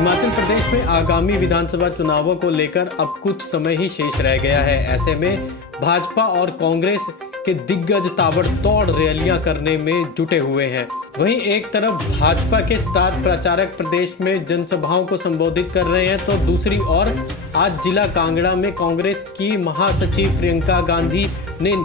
हिमाचल प्रदेश में आगामी विधानसभा चुनावों को लेकर अब कुछ समय ही शेष रह गया है। ऐसे में भाजपा और कांग्रेस के दिग्गज ताबड़तोड़ रैलियां करने में जुटे हुए हैं। वहीं एक तरफ भाजपा के स्टार प्रचारक प्रदेश में जनसभाओं को संबोधित कर रहे हैं, तो दूसरी ओर आज जिला कांगड़ा में कांग्रेस की महासचिव प्रियंका गांधी ने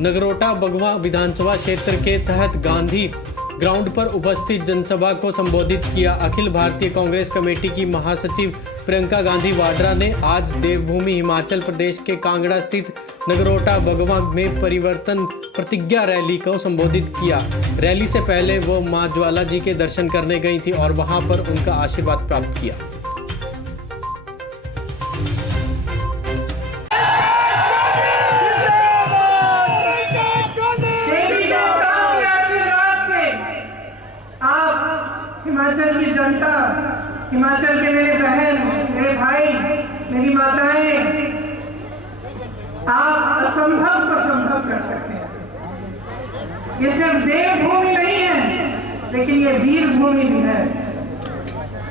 नगरोटा बगवां विधानसभा क्षेत्र के तहत गांधी ग्राउंड पर उपस्थित जनसभा को संबोधित किया। अखिल भारतीय कांग्रेस कमेटी की महासचिव प्रियंका गांधी वाड्रा ने आज देवभूमि हिमाचल प्रदेश के कांगड़ा स्थित नगरोटा बगवां में परिवर्तन प्रतिज्ञा रैली को संबोधित किया। रैली से पहले वो मां ज्वाला जी के दर्शन करने गई थी और वहां पर उनका आशीर्वाद प्राप्त किया। हिमाचल की जनता, हिमाचल के मेरे बहन, मेरे भाई, मेरी माताएं, आप असंभव को संभव कर सकते हैं। ये सिर्फ देवभूमि नहीं है, लेकिन ये वीर भूमि भी है।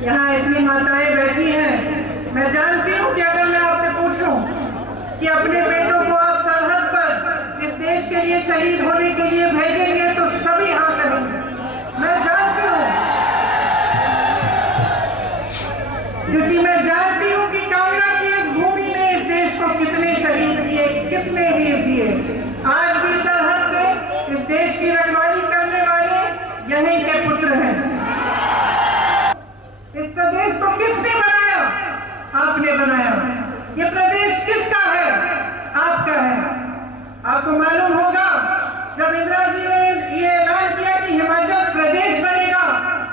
यहाँ इतनी माताएं बैठी हैं। मैं जानती हूँ कि अगर मैं आपसे पूछूं कि अपने बेटों को आप सरहद पर इस देश के लिए शहीद होने के लिए भेजेंगे, तो सभी हाँ करेंगे। मैं जानती हूँ, क्योंकि मैं जानती हूँ कि कांगड़ा की इस भूमि ने इस देश को कितने शहीद दिए, कितने वीर दिए। आज भी सरहद पे इस देश की रखवाली करने वाले यहीं के पुत्र हैं। इस प्रदेश को किसने बनाया? आपने बनाया। ये प्रदेश किसका है? आपका है। आपको मालूम होगा, जब इंदिरा जी ने ये ऐलान किया कि हिमाचल प्रदेश बनेगा,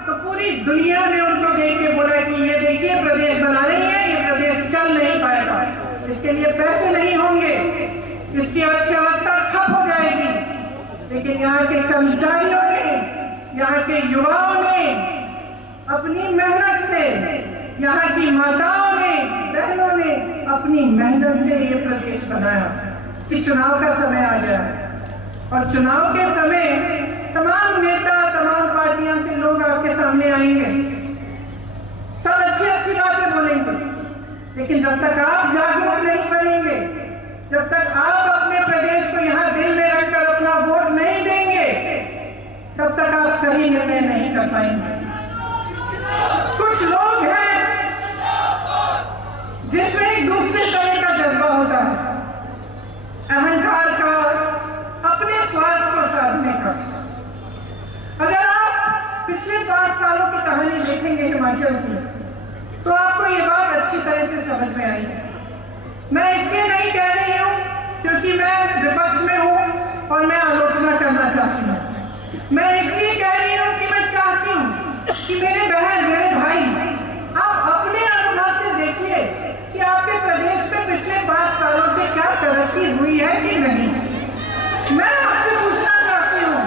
तो पूरी दुनिया ने उनको देख के बोला कि ये देखिए प्रदेश बना रही है, ये प्रदेश चल नहीं पाएगा, इसके लिए पैसे नहीं होंगे, इसकी अर्थव्यवस्था ठप हो जाएगी। लेकिन यहाँ के कर्मचारियों ने, यहाँ के युवाओं ने अपनी मेहनत से, यहाँ की माताओं ने, बहनों ने अपनी मेहनत से ये प्रदेश बनाया कि चुनाव का समय आ गया। और चुनाव के समय तमाम नेता, तमाम पार्टियों के लोग आपके सामने आएंगे, सब अच्छी अच्छी बातें बोलेंगे, लेकिन जब तक आप जागरूक नहीं बनेंगे, जब तक आप अपने प्रदेश को यहाँ दिल में रखकर अपना वोट नहीं देंगे, तब तक आप सही निर्णय नहीं कर पाएंगे। कुछ लोग हैं जिसमें एक दूसरे तरह का जज्बा होता है, अहंकार का, अपने स्वार्थ को साधने का। अगर आप पिछले 5 सालों की कहानी देखेंगे हिमाचल की, तो आपको ये बात अच्छी तरह से समझ में आएगी। मैं इसलिए नहीं कह रही हूँ क्योंकि मैं विपक्ष में हूँ और मैं आलोचना करना चाहती हूँ। मैं इसलिए कह रही हूँ कि मैं चाहती हूँ कि मेरे बहन, मेरे भाई, आप अपने अनुभव से देखिए कि आपके प्रदेश में पिछले 5 सालों से क्या तरक्की हुई है कि नहीं। मैं आपसे पूछना चाहती हूँ,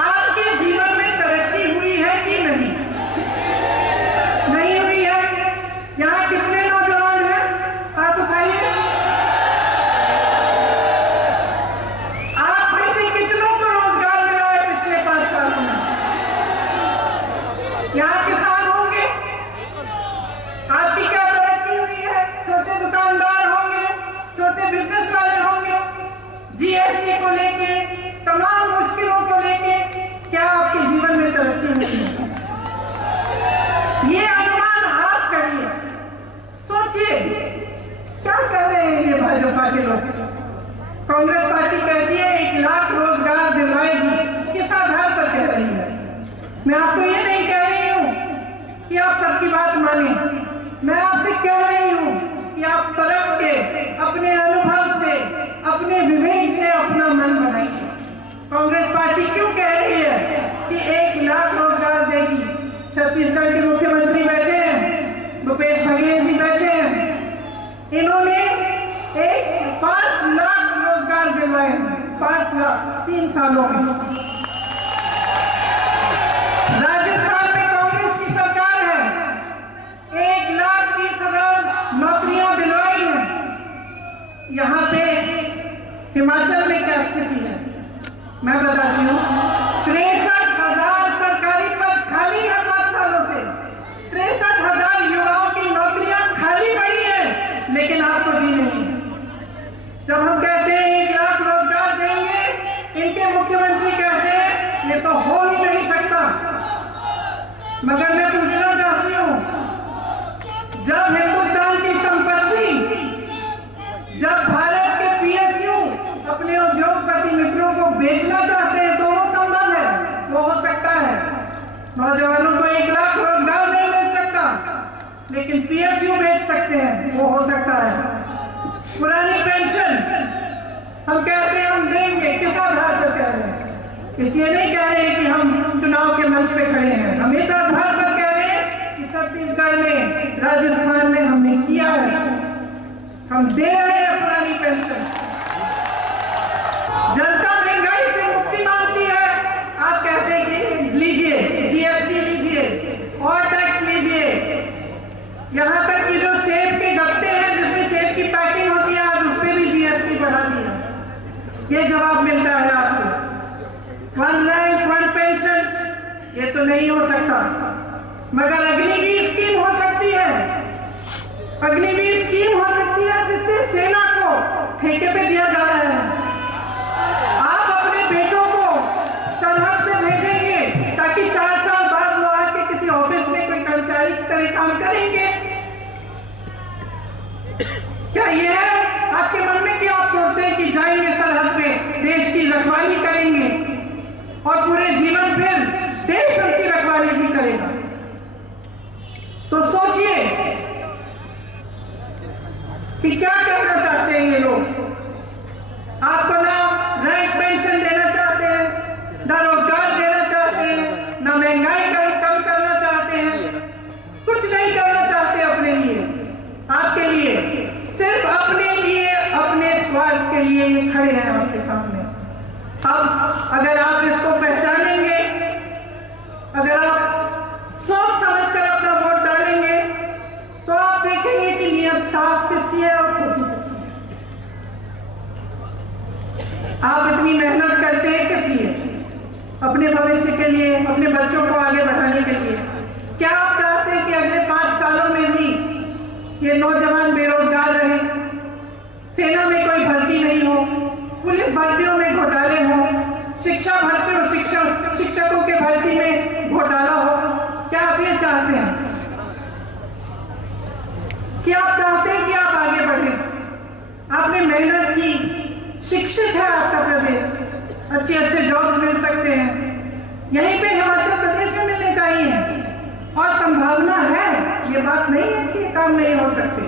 आपके जीवन में तरक्की हुई है कि नहीं? नहीं हुई है। यहाँ कितने नौजवान हैं? हाथ उठाइए। आप में से कितनों को रोजगार मिला है पिछले 5 सालों में? यहाँ किसान होंगे, आपकी क्या तरक्की हुई है? छोटे दुकानदार होंगे, छोटे बिजनेस वाले होंगे, जीएसटी को लेके, तमाम मुश्किलों को लेके क्या आपके जीवन में तरक्की हुई है? ये अनुमान आप करिए, सोचिए क्या कर रहे हैं ये भाजपा के लोग। कांग्रेस पार्टी कहती है 1 लाख रोजगार दिलवाएगी, किस आधार पर कह रही है? मैं आपको ये नहीं कह रही हूँ कि आप सबकी बात माने, मैं आपसे कह रही हूँ कि आप परख के, अपने अनुभव से, अपने विवेक से अपना मन बनाइए। कांग्रेस पार्टी क्यों कह रही है कि 1 लाख रोजगार देगी? छत्तीसगढ़ के मुख्यमंत्री बैठे हैं, भूपेश बघेल जी बैठे हैं, इन्होंने 5 लाख रोजगार दिलवाए, 5 लाख 3 सालों में। राजस्थान में कांग्रेस की सरकार है, 1,30,000 नौकरियां दिलवाई हैं। यहाँ पे हिमाचल में क्या स्थिति है मैं बताती हूँ। ये तो हो ही नहीं सकता। मगर मैं पूछना चाहती हूँ, जब हिंदुस्तान की संपत्ति, जब भारत के पीएसयू अपने उद्योगपति मित्रों को बेचना चाहते हैं तो वो संभव है, वो हो सकता है। नौजवानों को 1 लाख रोजगार नहीं मिल सकता, लेकिन पीएसयू बेच सकते हैं, वो हो सकता है। पुरानी पेंशन हम कहते हैं हम देंगे, किस आधार पर कह रहे हैं? इसलिए नहीं कह रहे कि हम चुनाव के मंच पे खड़े हैं, हम इस आधार पर कह रहे हैं कि छत्तीसगढ़ में, राजस्थान में हमने किया है, हम दे रहे हैं पुरानी पेंशन। जनता महंगाई से मुक्ति मांगती है, आप कहते हैं कि लीजिए, जीएसटी लीजिए और टैक्स लीजिए। यहाँ तक कि जो सेब के गत्ते हैं जिसमें सेब की पैकिंग होती है, आज उस पर भी जीएसटी बढ़ा दिया। ये जवाब मिलता है आपको। 1 रैंक 1 पेंशन, ये तो नहीं हो सकता, मगर अग्निवीर स्कीम हो सकती है। अग्निवीर स्कीम हो सकती है जिससे सेना को ठेके पे दिया जा रहा है। आप अपने बेटों को सरहद पे भेजेंगे ताकि 4 साल बाद वो आके किसी ऑफिस में कोई कर्मचारी की तरह काम करेंगे। क्या ये है आपके मन में कि आप सोचते हैं कि जाएंगे सरहद पे, देश की रखवाली करेंगे और पूरे जीवन फिर देश उनकी रखवाली भी करेगा? तो सोचिए कि क्या करना चाहते हैं ये लोग। आपको ना रैंक पेंशन देना चाहते हैं, ना रोजगार देना चाहते हैं, ना महंगाई कम करना चाहते हैं, कुछ नहीं करना चाहते अपने लिए, आपके लिए, सिर्फ अपने लिए, अपने स्वार्थ के लिए ये खड़े हैं आपके सामने। अब अगर आप इसको पहचानेंगे, अगर आप सोच समझकर अपना वोट डालेंगे, तो आप देखेंगे कि नियत साफ किसकी है और खोटी किसकी है। आप इतनी मेहनत करते हैं किस लिए? अपने भविष्य के लिए, अपने बच्चों को आगे बढ़ाने के लिए। क्या आप चाहते हैं कि अगले 5 सालों में भी ये नौजवान बेरोजगार रहे, सेना में कोई भर्ती नहीं हो, पुलिस भर्तियों में घोटाले हो, शिक्षा भर्ती और शिक्षकों के भर्ती में घोटाला हो? क्या आप ये चाहते हैं? कि आप चाहते हैं कि आप आगे बढ़ें? आपने मेहनत की, शिक्षित है आपका प्रदेश, अच्छे जॉब्स मिल सकते हैं, यहीं पे हिमाचल प्रदेश में मिलने चाहिए और संभावना है, ये बात नहीं है कि काम नहीं हो सकते।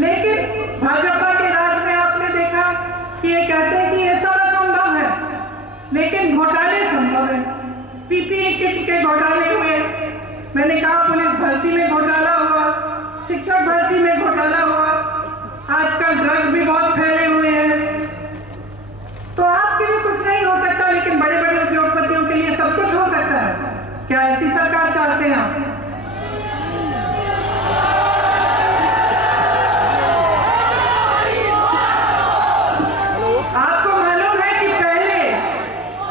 लेकिन भाजपा के राज में आपने देखा कि ये कहते हैं कि ये सारा संभव है, लेकिन घोटाले संभव है। पीपीई किट के घोटाले हुए, मैंने कहा पुलिस भर्ती में घोटाला हुआ, शिक्षक भर्ती में घोटाला हुआ, आजकल ड्रग्स भी बहुत फैले हुए हैं। तो आपके लिए कुछ नहीं हो सकता, लेकिन बड़े बड़े उद्योगपतियों के लिए सब कुछ हो सकता है। क्या ऐसी सरकार चाहते हैं आप? आपको मालूम है कि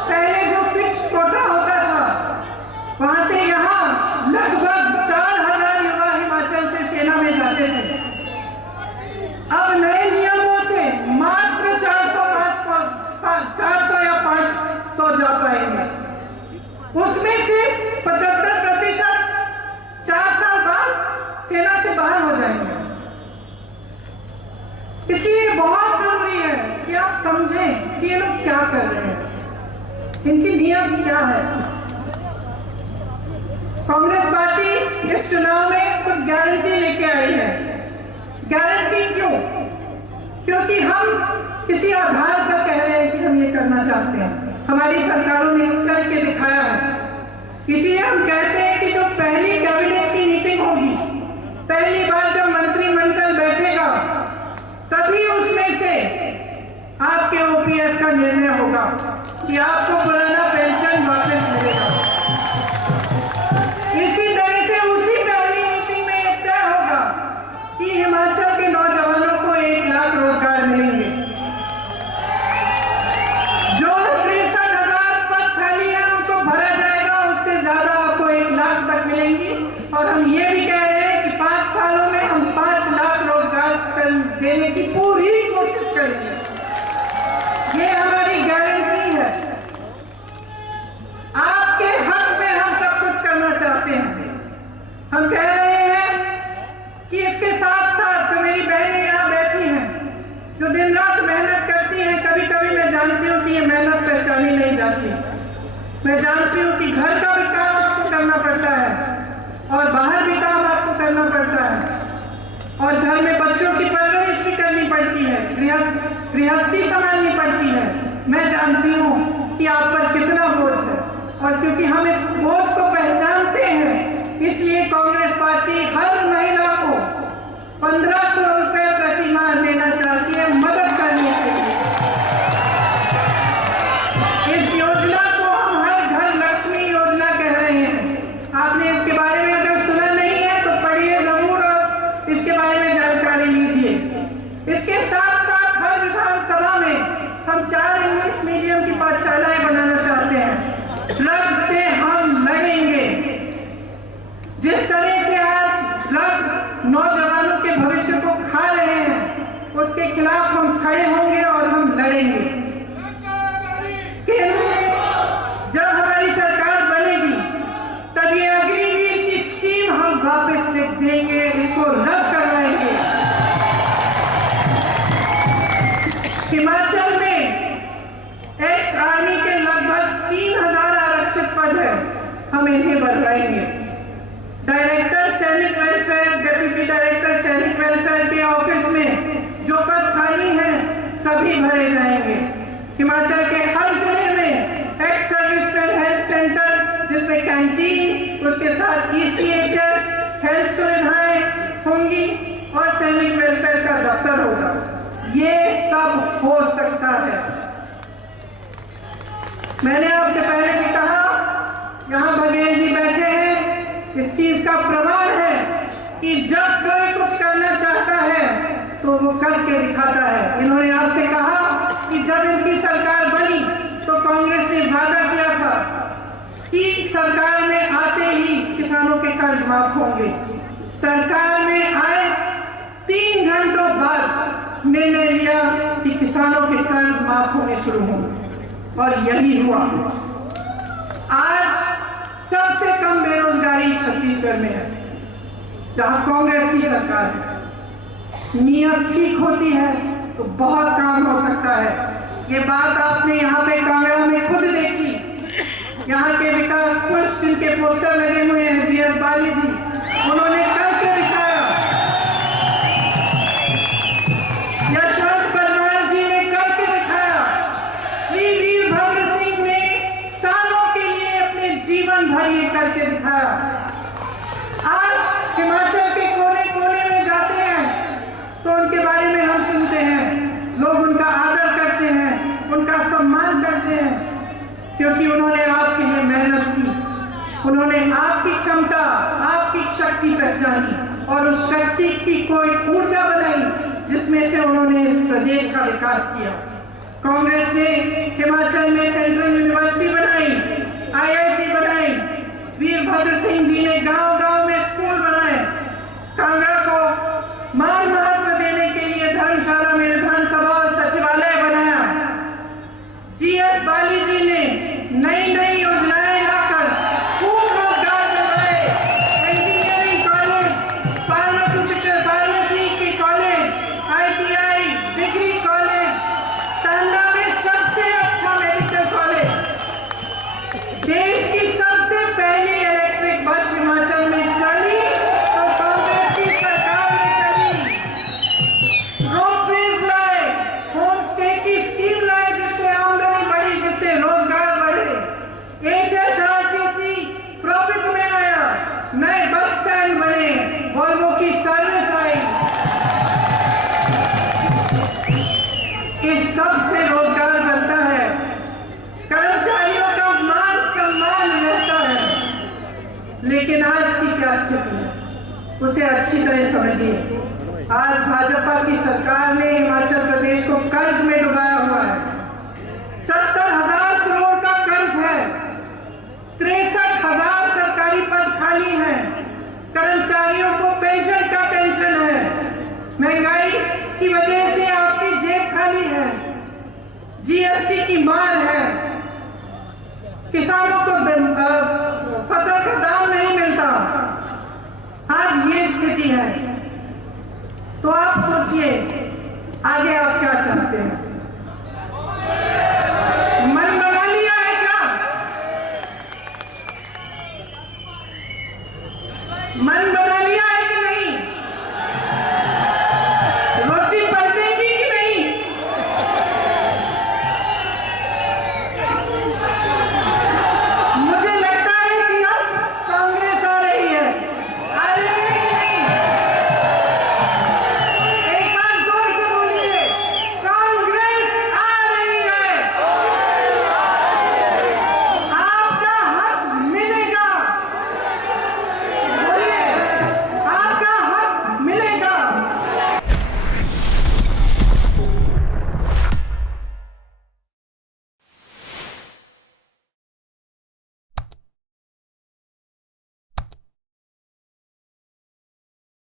पहले जो फिक्स कोटा होता था, वहां से यहाँ लगभग 4000 युवा हिमाचल से सेना में जाते थे। अब नए नियमों से मात्र 400 या 500 जा पाएंगे। उसमें से 75% 4 साल बाद सेना से बाहर हो जाएंगे। इसलिए बहुत जरूरी है कि आप समझें कि ये लोग क्या कर रहे हैं, इनकी नीयत क्या है। कांग्रेस पार्टी इस चुनाव में कुछ गारंटी लेके आई है। गारंटी क्यों? क्योंकि हम किसी आधार पर कह रहे हैं कि हम ये करना चाहते हैं, हमारी सरकारों ने करके दिखाया है। इसलिए हम कहते हैं कि जो पहली कैबिनेट की मीटिंग होगी, पहली बार जब मंत्रिमंडल बैठेगा, तभी उसमें से आपके ओपीएस का निर्णय होगा कि आपको पुराना पेंशन वापस मिलेगा। इसी तरह से उसी पहली मीटिंग में यह तय होगा कि हिमाचल के नौजवानों को 1 लाख रोजगार मिलेंगे। जो 63,000 पद खाली है उनको भरा जाएगा, उससे ज्यादा आपको 1 लाख तक मिलेंगी। और हम ये भी कह रहे हैं कि 5 सालों में हम 5 लाख रोजगार देने की पूरी कोशिश करेंगे। ये हमारी गारंटी है। हम कह रहे हैं कि इसके साथ साथ जो मेरी बहनें यहाँ बैठी हैं, जो दिन रात मेहनत करती हैं, कभी कभी मैं जानती हूँ कि ये मेहनत पहचानी नहीं जाती। मैं जानती हूँ कि घर का भी काम आपको करना पड़ता है और बाहर भी काम आपको करना पड़ता है और घर में बच्चों की परवरिश भी करनी पड़ती है, गृहस्थी संभालनी पड़ती है। मैं जानती हूँ कि आप पर कितना बोझ है और क्योंकि हम इस बोझ को पहचानते हैं, इसलिए कांग्रेस पार्टी हर महिला को 1500 रुपए प्रति माह देना चाहती है, मदद करने के लिए। इस योजना को हम हर घर लक्ष्मी योजना कह रहे हैं। आपने इसके बारे में अगर सुना नहीं है तो पढ़िए जरूर और इसके बारे में जानकारी लीजिए। इसके साथ साथ हर विधानसभा में हम 4 इंग्लिश मीडियम की पाठशालाएं बनाना चाहते हैं। ड्रग्स से हम लड़ेंगे। जिस तरह से आज ड्रग्स नौजवानों के भविष्य को खा रहे हैं, उसके खिलाफ हम खड़े होंगे और हम लड़ेंगे। केंद्र में जब हमारी सरकार बनेगी तब ये अग्निवीर की स्कीम हम वापस से देंगे, इसको रद्द करवाएंगे। हिमाचल में एक्स आर्मी के लगभग 3000 आरक्षित पद है, हम इन्हें बढ़ाएंगे। डायरेक्टर सैनिक वेलफेयर, डिप्टी डायरेक्टर सैनिक वेलफेयर के ऑफिस में जो पद खाली हैं सभी भरे जाएंगे। हिमाचल के हर जिले में एक्स सर्विसमैन हेल्थ सेंटर, जिसमें कैंटीन, उसके साथ ECHS हेल्थ सुविधाएं होंगी और सैनिक वेलफेयर का दफ्तर होगा। ये सब हो सकता है। मैंने आपसे पहले भी कहा, यहाँ बघेल जी बैठे हैं, इस चीज का प्रमाण है कि जब कोई कुछ करना चाहता है तो वो करके दिखाता है। इन्होंने आपसे कहा कि जब इनकी सरकार बनी तो कांग्रेस ने वादा किया था कि सरकार में आते ही किसानों के कर्ज माफ होंगे। सरकार में आए 3 घंटों बाद निर्णय लिया कि किसानों के कर्ज माफ होने शुरू होंगे और यही हुआ। आज सबसे कम बेरोजगारी छत्तीसगढ़ में है, जहां कांग्रेस की सरकार है। नियत ठीक होती है तो बहुत काम हो सकता है। ये बात आपने यहाँ पे कांगड़ा में खुद देखी। यहाँ के विकास पुरुष जिनके पोस्टर लगे हुए हैं, GS बाली जी, उन्होंने करके दिखाया। यशवंत परमार जी ने करके दिखाया। श्री वीरभद्र सिंह ने सालों के लिए अपने जीवन भर ये करके दिखाया। आज हिमाचल के कोने कोने में जाते हैं तो उनके बारे में हम सुनते हैं, लोग उनका आदर करते हैं, उनका सम्मान करते हैं, क्योंकि उन्होंने आपके लिए मेहनत की, उन्होंने आपकी क्षमता, आपकी शक्ति पहचानी और उस शक्ति की कोई ऊर्जा बनाई जिसमें से उन्होंने इस प्रदेश का विकास किया। कांग्रेस ने हिमाचल में सेंट्रल यूनिवर्सिटी बनाई, IIT बनाई, वीरभद्र सिंह जी ने गांव-गांव में स्कूल बनाए, कांगड़ा को मान महत्व देने के लिए धर्मशाला में विधानसभा और सचिवालय बनाया। GS बाली जी ने नई नई योजनाएं लाकर खूब रोजगार दिलवाए। इंजीनियरिंग कॉलेज, फार्मास्यूटिकल फार्मेसी के college, ITI degree college, Tanda में सबसे अच्छा मेडिकल कॉलेज, देश की सबसे पहली इलेक्ट्रिक बस हिमाचल में चली तो कांग्रेस की सरकार ने चली। रोपवेज लाए, होम स्टे की स्कीम लाए, जिससे आमदनी बढ़ी, जिससे रोजगार बढ़े। HSRTC प्रॉफिट में आया, नए बस स्टैंड बने, वॉल्वो की सर्विस आई। इस सब से रोजगार बनता है, कर्मचारियों का मान सम्मान रहता है। लेकिन आज की क्या स्थिति है उसे अच्छी तरह समझिए। आज भाजपा की सरकार ने हिमाचल प्रदेश को कर्ज में डुबाया हुआ है। 70,000 करोड़ का कर्ज है, 63,000 सरकारी पद खाली हैं, कर्मचारियों को पेंशन का टेंशन है, महंगाई की वजह से आपकी जेब खाली है, GST की मार है, किसानों को फसल का दाम नहीं मिलता, आज ये स्थिति है, तो आप सोचिए आगे आप क्या चाहते हैं। मन बना लिया है क्या? मन बना